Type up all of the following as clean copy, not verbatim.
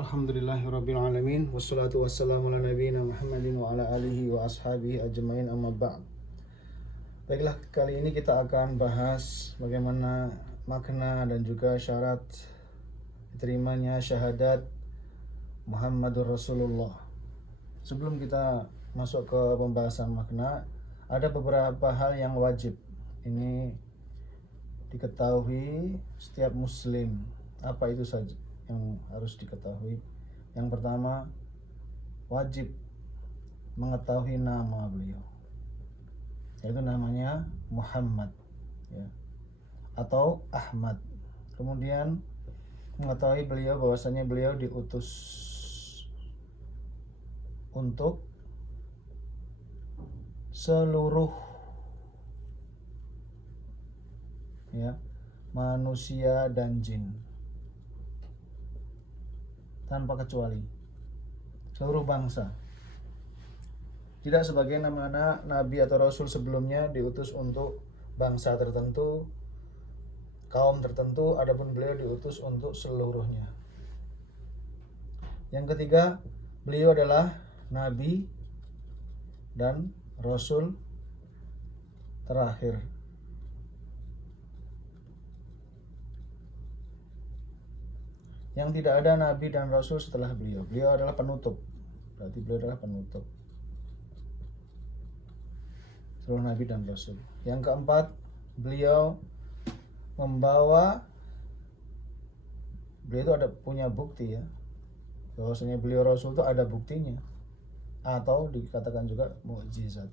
Alhamdulillahirabbil alamin wassalatu wassalamu ala nabiyina Muhammadin wa ala alihi wa ashabihi ajmain amma ba'd. Baiklah, kali ini kita akan bahas bagaimana makna dan juga syarat diterimanya syahadat Muhammadur Rasulullah. Sebelum kita masuk ke pembahasan makna, ada beberapa hal yang wajib ini diketahui setiap muslim. Apa itu saja yang harus diketahui? Yang pertama, wajib mengetahui nama beliau, yaitu namanya Muhammad ya, atau Ahmad. Kemudian mengetahui beliau bahwasanya beliau diutus untuk seluruh ya, manusia dan jin tanpa kecuali, seluruh bangsa. Tidak sebagaimana nabi atau rasul sebelumnya diutus untuk bangsa tertentu, kaum tertentu, adapun beliau diutus untuk seluruhnya. Yang ketiga, beliau adalah nabi dan rasul terakhir. Yang tidak ada nabi dan rasul setelah beliau. Beliau adalah penutup. Berarti beliau adalah penutup seluruh nabi dan rasul. Yang keempat, beliau itu ada punya bukti ya, bahwasanya beliau rasul itu ada buktinya, atau dikatakan juga mukjizat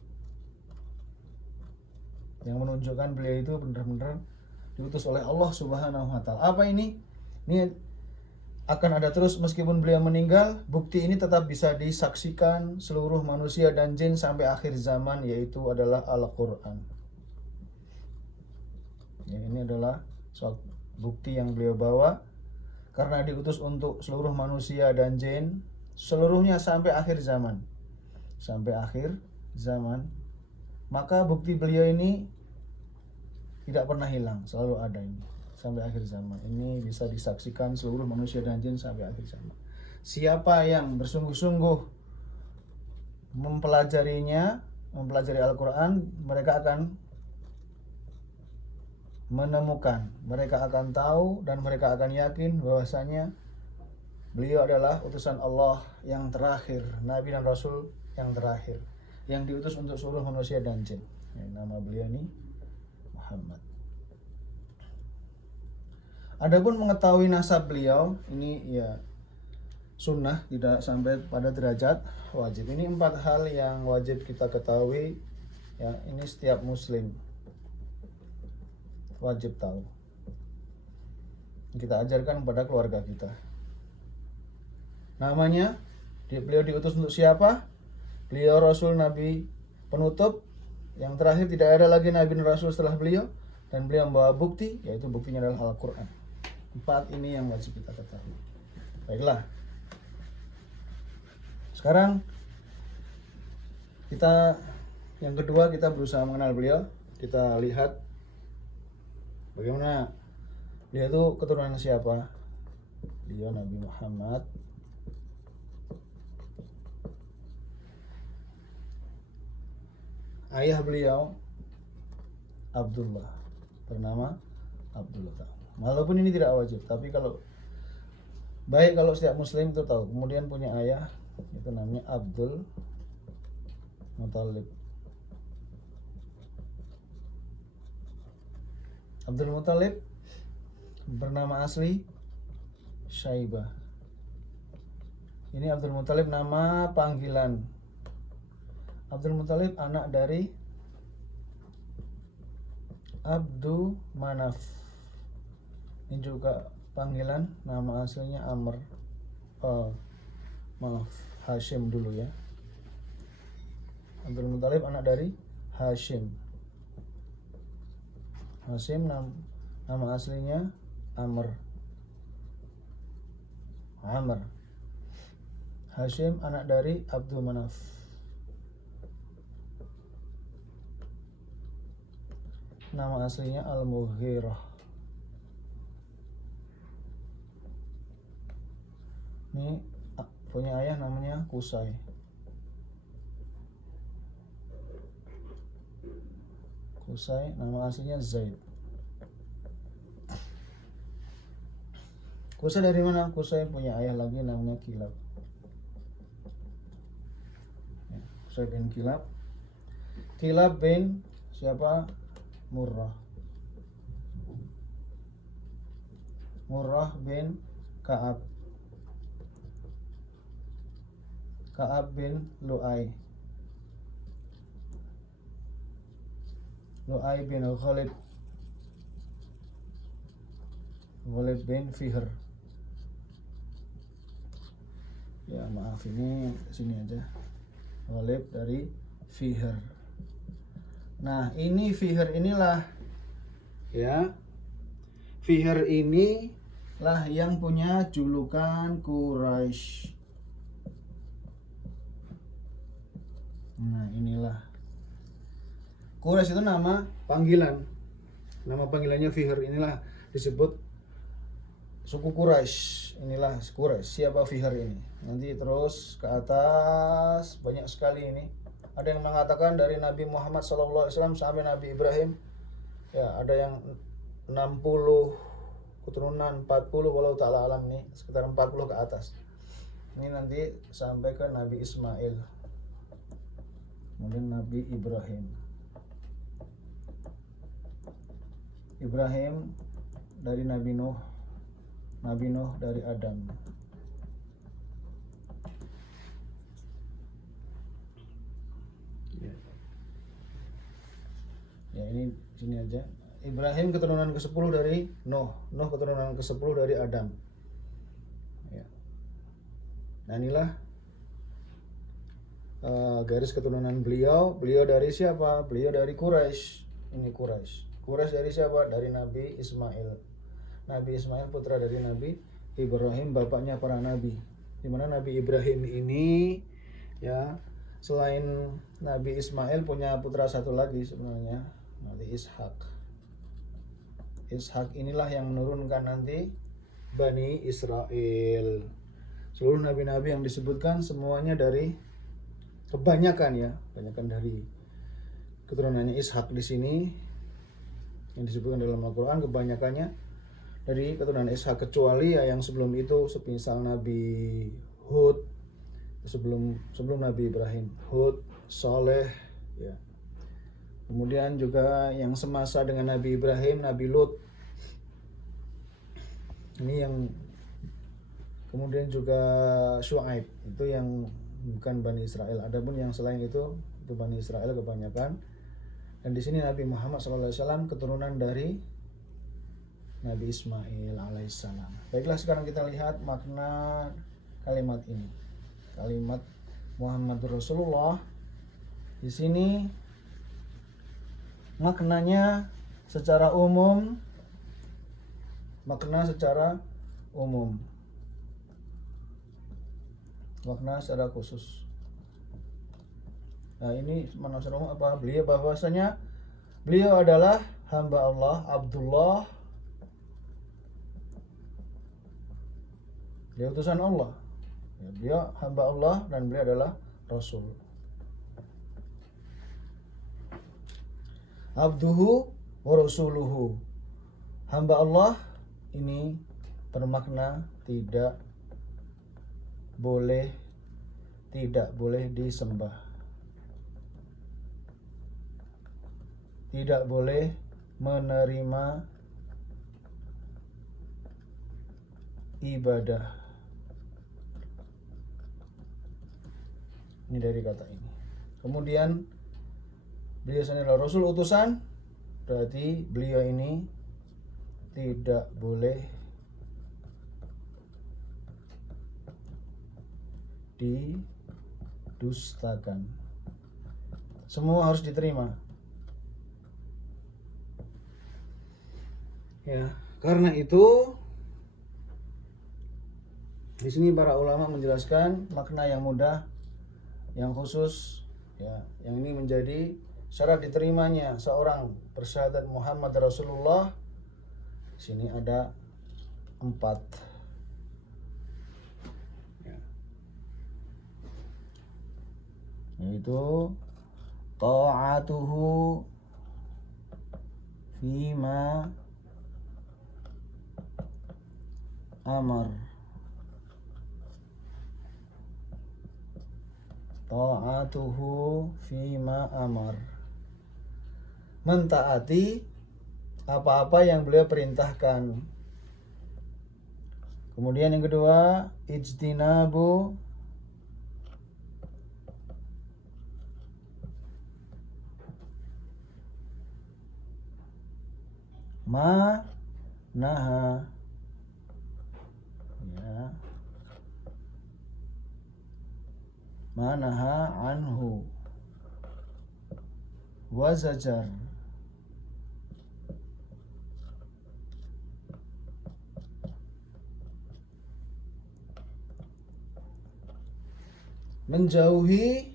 yang menunjukkan beliau itu benar-benar diutus oleh Allah Subhanahu wa taala. Apa ini? Ini akan ada terus meskipun beliau meninggal. Bukti ini tetap bisa disaksikan seluruh manusia dan jin sampai akhir zaman, yaitu adalah Al-Quran ya. Ini adalah suatu bukti yang beliau bawa karena diutus untuk seluruh manusia dan jin seluruhnya sampai akhir zaman. Sampai akhir zaman, maka bukti beliau ini tidak pernah hilang, selalu ada ini sampai akhir zaman. Ini bisa disaksikan seluruh manusia dan jin sampai akhir zaman. Siapa yang bersungguh-sungguh mempelajari Al-Quran, mereka akan menemukan, mereka akan tahu, dan mereka akan yakin bahwasanya beliau adalah utusan Allah yang terakhir, nabi dan rasul yang terakhir, yang diutus untuk seluruh manusia dan jin. Nama beliau ini Muhammad. Adapun mengetahui nasab beliau ini ya sunnah, tidak sampai pada derajat wajib. Ini 4 hal yang wajib kita ketahui ya. Ini setiap muslim wajib tahu. Kita ajarkan kepada keluarga kita. Namanya, beliau diutus untuk siapa? Beliau rasul, nabi, penutup. Yang terakhir tidak ada lagi nabi dan rasul setelah beliau, dan beliau membawa bukti, yaitu buktinya adalah Al-Quran. 4 ini yang wajib kita ketahui. Baiklah, sekarang kita yang kedua, kita berusaha mengenal beliau. Kita lihat bagaimana beliau itu keturunan siapa. Beliau Nabi Muhammad ayah beliau Abdullah, bernama Abdullah. Walaupun ini tidak wajib, tapi kalau baik kalau setiap muslim itu tahu. Kemudian punya ayah, itu namanya Abdul Muthalib. Abdul Muthalib bernama asli Syaibah. Ini Abdul Muthalib nama panggilan. Abdul Muthalib anak dari Abdu Manaf. Ini juga panggilan, nama aslinya Amr. Hashim dulu ya. Abdul Muthalib anak dari Hashim. Hashim nama aslinya Amr. Hashim anak dari Abdul Manaf. Nama aslinya Al-Mughirah. Ini punya ayah namanya Qusay. Qusay nama aslinya Zaid. Qusay dari mana? Qusay punya ayah lagi namanya Kilab. Qusay bin Kilab. Kilab bin siapa? Murrah. Murrah bin Ka'ab. Ka'ab bin Lu'ay. Lu'ay bin Ghalib. Ghalib bin Fihr. Ya maaf, ini sini aja. Ghalib dari Fihr. Nah ini Fihr inilah ya. Fihr inilah yang punya julukan Quraisy. Nah inilah Quraisy itu nama panggilan. Nama panggilannya Fihr, inilah disebut suku Quraisy. Inilah Quraisy. Siapa Fihr ini? Nanti terus ke atas banyak sekali ini. Ada yang mengatakan dari Nabi Muhammad SAW sampai Nabi Ibrahim. Ya, ada yang 60 keturunan, 40 walau ta'ala alam nih, sekitar 40 ke atas. Ini nanti sampai ke Nabi Ismail. Kemudian Nabi Ibrahim. Ibrahim dari Nabi Nuh. Nabi Nuh dari Adam. Ya ini sini aja. Ibrahim keturunan ke-10 dari Nuh. Nuh keturunan ke-10 dari Adam. Ya. Nah inilah garis keturunan beliau. Beliau dari siapa? Beliau dari Quraisy. Ini Quraisy. Quraisy dari siapa? Dari Nabi Ismail. Nabi Ismail putra dari Nabi Ibrahim, bapaknya para nabi. Di mana Nabi Ibrahim ini ya, selain Nabi Ismail punya putra satu lagi sebenarnya, Nabi Ishak. Ishak inilah yang menurunkan nanti Bani Israel. Seluruh nabi-nabi yang disebutkan semuanya dari, kebanyakan ya, kebanyakan dari keturunannya Ishak di sini yang disebutkan dalam Al-Quran, kebanyakannya dari keturunan Ishak, kecuali ya yang sebelum itu, semisal Nabi Hud, sebelum Nabi Ibrahim, Hud, Saleh, ya. Kemudian juga yang semasa dengan Nabi Ibrahim, Nabi Lut. Ini yang kemudian juga Syuaib, itu yang bukan Bani Israel. Adapun yang selain itu Bani Israel kebanyakan. Dan di sini Nabi Muhammad SAW keturunan dari Nabi Ismail alaihissalam. Baiklah, sekarang kita lihat makna kalimat ini. Kalimat Muhammadur Rasulullah. Di sini maknanya secara umum, makna secara umum, makna secara khusus. Nah ini makna secara umum apa? Beliau bahwasanya beliau adalah hamba Allah, Abdullah, dia utusan Allah. Ya, beliau hamba Allah dan beliau adalah Rasul. Abduhu wa rasuluhu. Hamba Allah ini bermakna tidak boleh disembah. Tidak boleh menerima ibadah. Ini dari kata ini. Kemudian beliau adalah Rasul utusan, berarti beliau ini tidak boleh didustakan. Semua harus diterima. Ya, karena itu di sini para ulama menjelaskan makna yang mudah, yang khusus, ya, yang ini menjadi syarat diterimanya seorang bersyahadat Muhammad Rasulullah. Di sini ada 4. yaitu ta'atuhu fima amar. Ta'atuhu fima amar, mentaati apa-apa yang beliau perintahkan. Kemudian yang kedua, ijtinabu ma naha, ya, ma naha anhu wa zajar. Menjauhi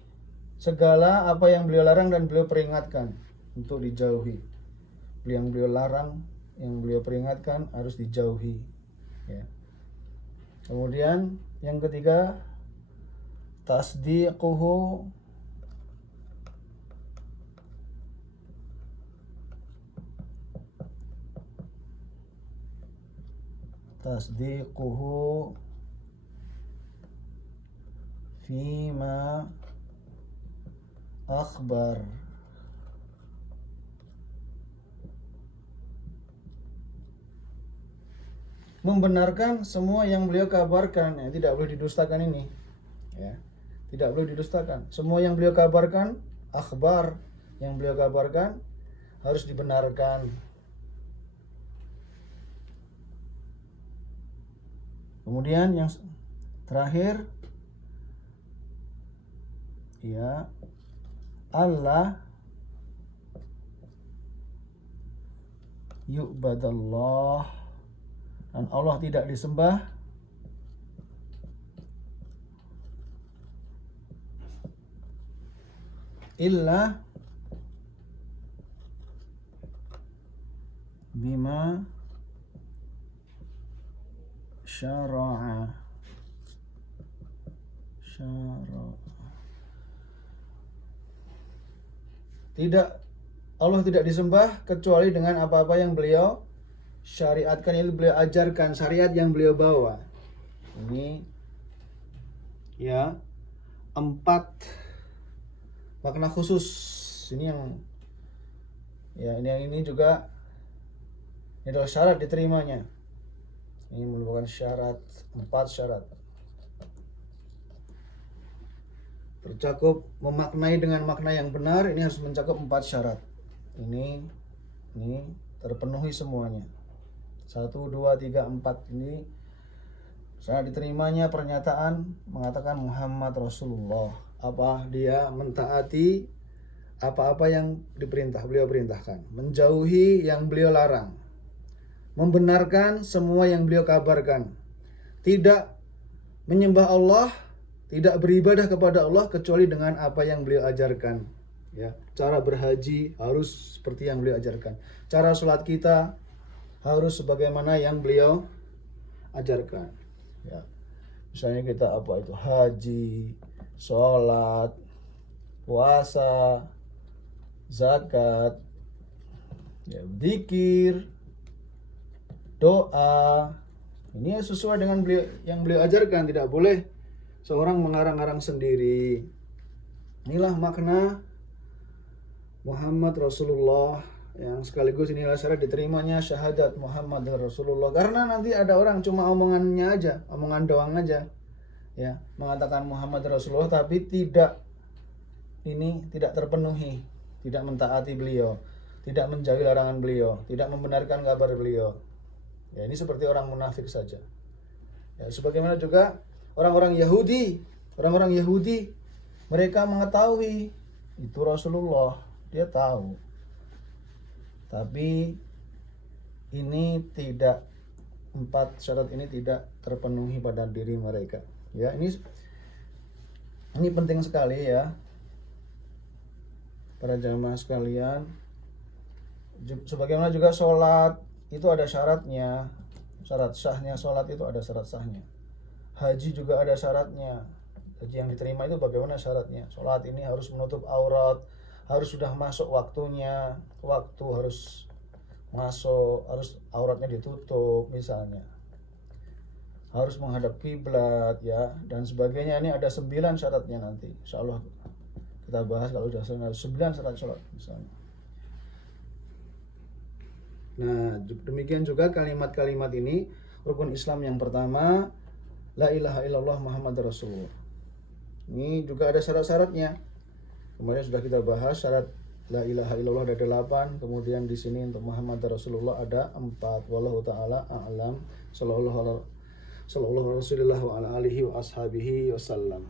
segala apa yang beliau larang dan beliau peringatkan untuk dijauhi. Yang beliau larang, yang beliau peringatkan harus dijauhi, ya. Kemudian yang ketiga, tasdiquhu fima akhbar. Membenarkan semua yang beliau kabarkan, ya, tidak boleh didustakan ini, ya. Tidak boleh didustakan. Semua yang beliau kabarkan, akhbar yang beliau kabarkan harus dibenarkan. Kemudian yang terakhir, ya, Allah yu'badallah, dan Allah tidak disembah illa bima syara'a. Allah tidak disembah kecuali dengan apa-apa yang beliau syariatkan, yang beliau ajarkan, syariat yang beliau bawa. Ini, ya, 4 makna khusus. Ini yang ini juga ini adalah syarat diterimanya. Ini merupakan syarat, 4 syarat. Bercakup memaknai dengan makna yang benar, ini harus mencakup 4 syarat. Ini terpenuhi semuanya. 1, 2, 3, 4 ini syarat diterimanya pernyataan mengatakan Muhammad Rasulullah. Apa? Dia mentaati apa-apa yang beliau perintahkan, menjauhi yang beliau larang, membenarkan semua yang beliau kabarkan, tidak menyembah Allah, tidak beribadah kepada Allah kecuali dengan apa yang beliau ajarkan, ya. Cara berhaji harus seperti yang beliau ajarkan, cara sholat kita harus sebagaimana yang beliau ajarkan, ya. Misalnya kita haji, sholat, puasa, zakat, ya, zikir, doa, ini sesuai dengan yang beliau ajarkan. Tidak boleh seorang mengarang-arang sendiri. Inilah makna Muhammad Rasulullah, yang sekaligus inilah syarat diterimanya syahadat Muhammad Rasulullah. Karena nanti ada orang cuma omongannya aja, omongan doang aja, ya, mengatakan Muhammad Rasulullah tapi tidak terpenuhi, tidak mentaati beliau, tidak menjauhi larangan beliau, tidak membenarkan kabar beliau. Ya, ini seperti orang munafik saja. Ya, sebagaimana juga orang-orang Yahudi, mereka mengetahui itu Rasulullah, dia tahu. Tapi ini tidak, 4 syarat ini tidak terpenuhi pada diri mereka. Ya, ini penting sekali, ya, para jamaah sekalian. Sebagaimana juga sholat itu ada syaratnya, syarat sahnya sholat itu ada syarat sahnya. Haji juga ada syaratnya, Haji yang diterima itu bagaimana syaratnya? Sholat ini harus menutup aurat, harus sudah masuk waktunya, waktu harus masuk, harus auratnya ditutup misalnya, harus menghadap kiblat ya, dan sebagainya. Ini ada 9 syaratnya nanti. Insya Allah kita bahas kalau sudah 9 syarat sholat misalnya. Nah, demikian juga kalimat-kalimat ini. Rukun Islam yang pertama, la ilaha illallah Muhammad Rasulullah. Ini juga ada syarat-syaratnya. Kemarin sudah kita bahas syarat la ilaha illallah ada 8, kemudian di sini untuk Muhammad Rasulullah ada 4. Wallahu taala a'lam. Sallallahu alaihi wa ala alihi wa ashabihi wasallam.